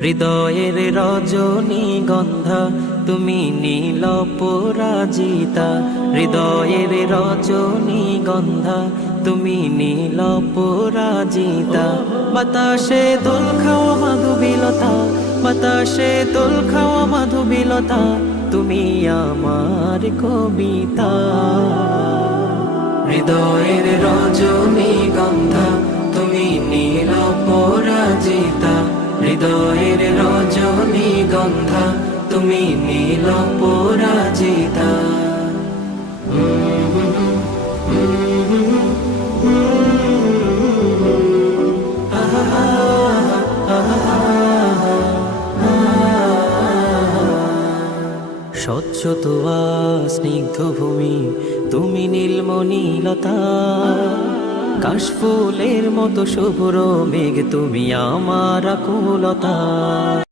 হৃদয়ের রজনীগন্ধা তুমি নীল পরাজিতা, হৃদয়ের রজনীগন্ধা তুমি নীল পরাজিতা। বাতাসে দোল খাওয়া মাধুবিলতা, বাতাসে দোল খাওয়া মাধুবিলতা, তুমি আমার কবিতা। হৃদয়ের রজনীগন্ধা তুমি নীল পরাজিতা, হৃদয়ের রজনীগন্ধা তুমি নীল পরাজিতা। স্বচ্ছ তোয়া স্নিগ্ধ ভূমি তুমি নীলমণিলতা, কাশফুলের মতো শুভ্র মেঘ তুমি আমার আকুলতা।